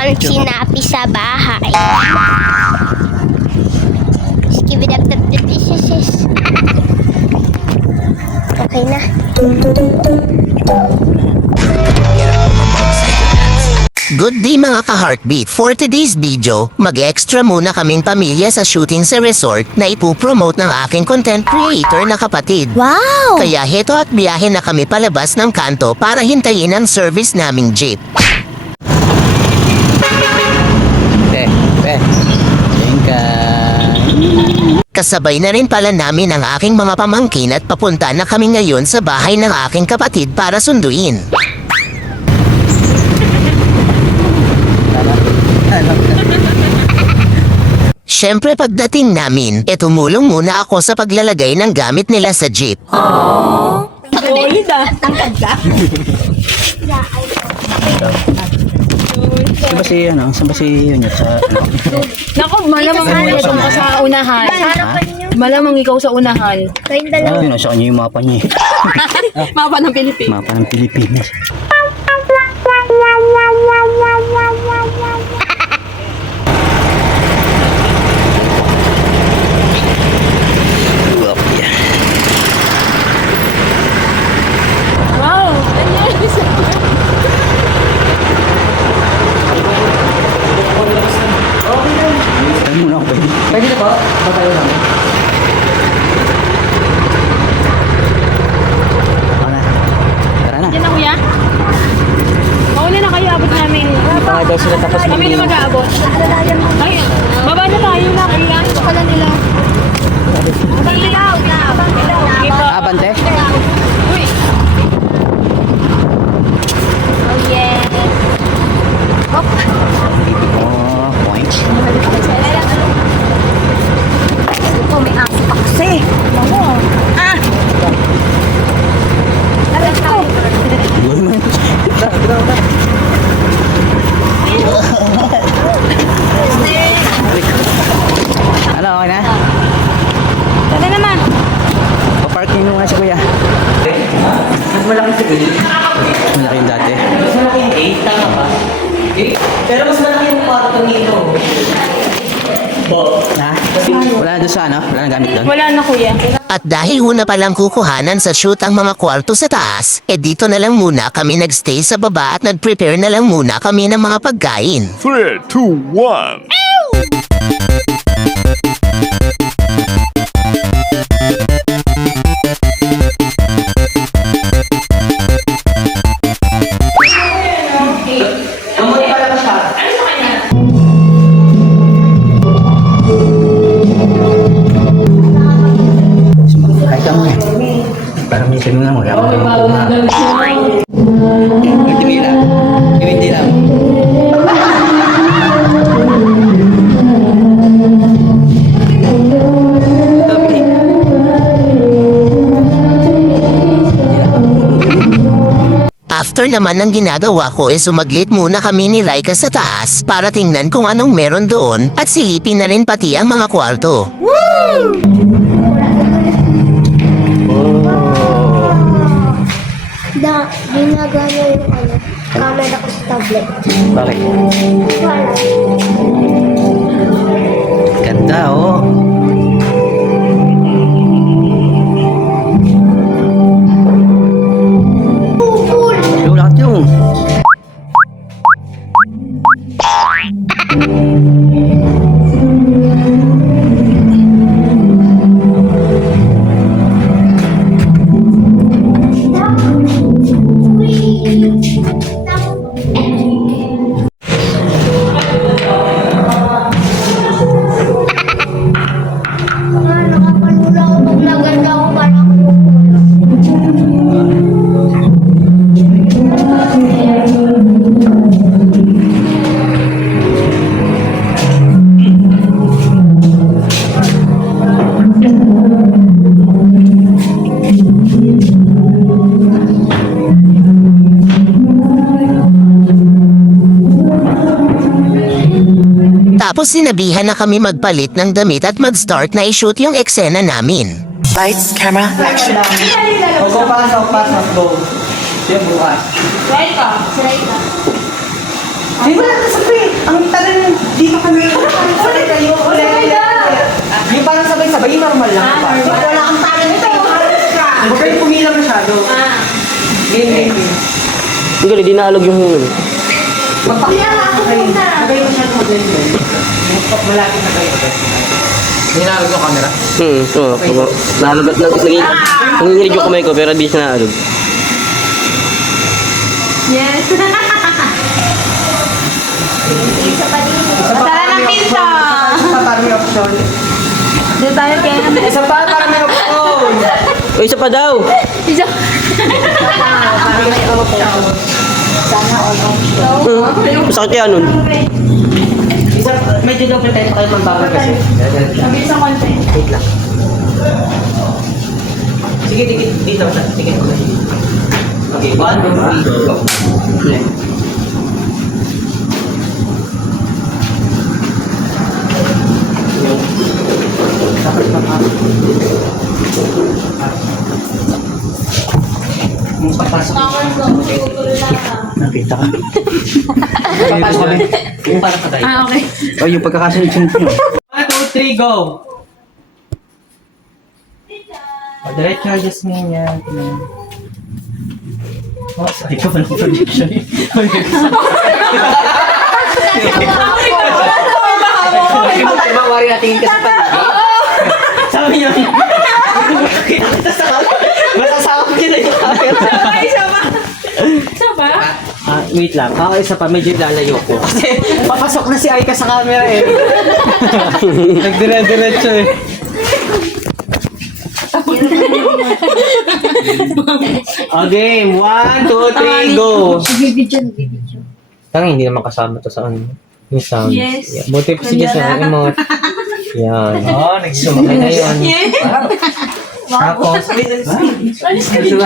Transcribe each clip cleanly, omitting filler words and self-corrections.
dalawang sinapi sa bahay. Okay na. Good day mga ka-heartbeat. For today's video, mag-extra muna kaming pamilya sa shooting sa resort na ipupromote ng aking content creator na kapatid. Wow! Kaya heto at biyahe na kami palabas ng kanto para hintayin ang service naming jeep. Kasabay na rin pala namin ang aking mga pamangkin at papunta na kami ngayon sa bahay ng aking kapatid para sunduin. Siyempre pagdating namin, tumulong muna ako sa paglalagay ng gamit nila sa jeep. Solid ah. Tangkad ka? Saan ba si, saan ba si yun sa, Naku, malamang ikaw ka sa unahan. Malamang ikaw sa unahan. Kayong dalawa. yun, sa kanya yung mapa niya Mapa ng Pilipinas. mapa ng Pilipinas. Wow! Saan muna ako pwede? Pwede na po? Batayo lang. Ako na. Tara na. Yan na kuya? Mauna na kayo, abot namin. Hindi pa nga daw sila tapos Kami na mag-aabot. Ay, baba na tayo na kuya. Pakala nila. Abang ilaw. Abang ilaw. Abante? Uy. Oh, yes. Oh, points. Ito, may aso pa kasi. Ah! Alam ko. Gawin mo yun. Ano, okay na? Tara naman. Pa-parking mo nga si kuya. Mas malaki sa gilid. Malaki yung dati. Mas malaki yung 8, tama ba? Pero mas malaki yung kwarto nito. Ha? Wala na doon sa Wala na gamit doon? Wala na kuya. At dahil una palang kukuhanan sa shoot ang mga kwarto sa taas, dito na lang muna kami nagstay sa baba at nag-prepare na lang muna kami ng mga pagkain. 3, 2, 1. Mamuti pa lang siya. Kahit ka mo eh. Parang may sabi nga mo. Kaya mo naman Hindi lang. Hindi lang. After naman ng ginagawa ko sumaglit muna kami ni Laika sa taas para tingnan kung anong meron doon at silipin na rin pati ang mga kwarto. Ginagana yung camera ko sa tablet. Bakit? Wala. Ganda oh. Yung lahat yung. Nakapanula ako pag naganda ako parang Tapos sinabihan na kami magpalit ng damit at mag-start na i-shoot yung eksena namin. Lights, camera, action. O, go pasok, go. Siya bukas. Right ka. Ay, wala ka sa pre. Ang tagal, dito kami. Ulit kayo, ulit. Yung parang sabay-sabay, yung normal lang. Wala kang talent eh. Huwag kayo pumila masyado. Game. Ang galing, di naalog yung hangin. Magpakita ako muna. Sabay masyado mag-game. Malapit na kayo. Hinalog yung camera? Oo. Naalog at nanginginig yung kamay ko pero di siya naalog. Yes. Isa pa din. Tara ng pinto. Isa pa para may option. Dito tayo kaya. Isa pa para may option. O, isa pa daw! Isa. Para may option. Sana all. Masakit yan nun. Isa, medyo daw pretend tayo magbago kasi. Mabilis ang konti. Wait lang. Sige, dito siya. Sige. Okay, 1, 2, 3, go. Yung papasok. Nakita ka. Papasok kami. Yung parang patay. Okay. Oh, yung pagkakasunod-sunod mo. 1, 2, 3, go! O, diretso, Jasmine yan. Oh, sorry ka pa ng projection eh. Diba, wari natin kasi pa. Sabi niya, kita sa camera. Masasakap niya na yung camera. Isa ba? Wait lang. Isa pa, medyo lalayo ko. Kasi papasok na si Aika sa camera eh. Nagdire-diretso eh. Okay, 1, 2, 3, go! Nagbibidyo. Tangin, hindi naman kasama to sa ano. Yung sound. Yes. Yeah. Buti pa si Jess na emote. Yan. Oo, nagsumakay na yun. Tapos, Alis ka dito.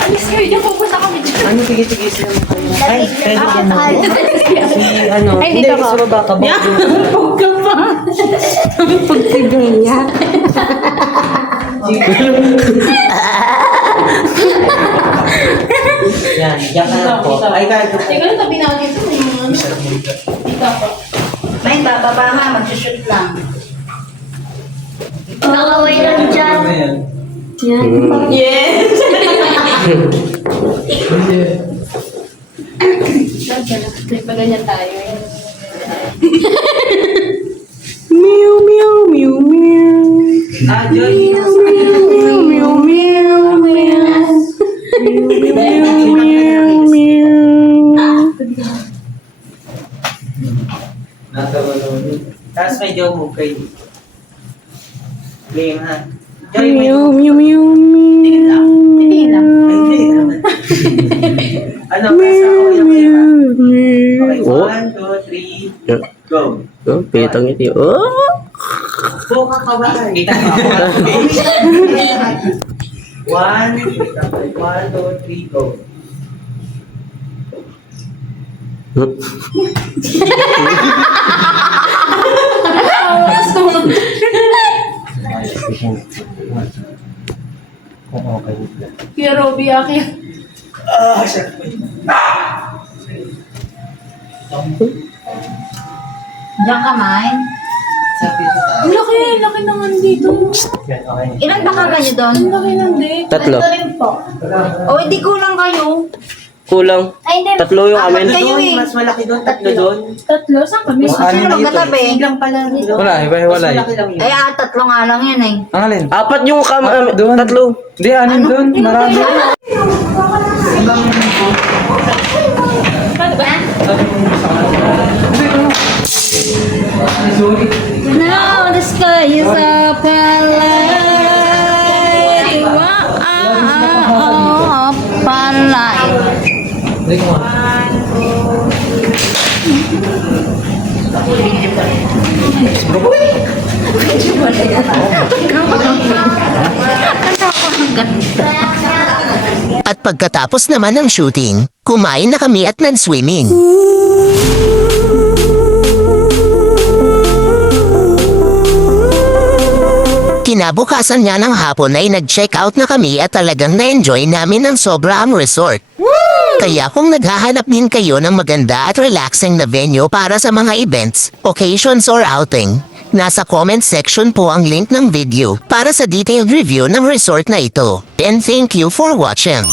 Alis ka dito. Pupunta kami dyan. ano, tigis-tigis naman kayo. Ay, pwede yan na. Si, ano, Ay, hindi, dito gusto ko. mo ba kabog yung... Huwag ka pa. Pagtigaya. Yan, yan ka na po. Ay, ka. Teka, tabi na dito. Dito ako. May bababa nga, mag-shoot lang. Nakaway lang dyan. Yes. May ganyan tayo. Meow, meow, meow, meow. Ah, Joy. Meow, meow, meow, meow. Meow, meow, meow. Tapos medyo move kayo. Game ha. Joy, Meow, medyo... meow, meow, Hindi lang. Ay, hindi naman. Ano, nasa ako yung game ha. Okay, Oh, 1, 2, 3, go. oh, pitang ito. Oh! Buka ka ba? Kita mo ako. 1, 2, 3, go. Kung okay. Kuya Robby, akin. Ah, siya. Diyan ka, May. Laki naman dito. Yan, okay. Ilan ba ka kayo doon? Laki ng date. Tatlo. Ito rin po. O, hindi kulang kayo. Kulang. Ay, hindi. Tatlo yung amin. Apat kayo Doon, eh. mas malaki doon, tatlo doon. Tatlo, saan kami? Sino magkatabi? Biglang pala doon. Wala, Mas malaki lang yun. Ay, tatlo nga lang yan eh. Ang alin? Apat yung Doon. tatlo. Hindi, anin doon. Marami. Now the sky is a palette. Wow, palette. At pagkatapos naman ng shooting, kumain na kami at nan-swimming. Kinabukasan nga ng hapon ay nag-check out na kami at talagang na-enjoy namin ng sobra ang resort. Kaya kung naghahanap din kayo ng maganda at relaxing na venue para sa mga events, occasions or outing, nasa comment section po ang link ng video para sa detailed review ng resort na ito. And thank you for watching.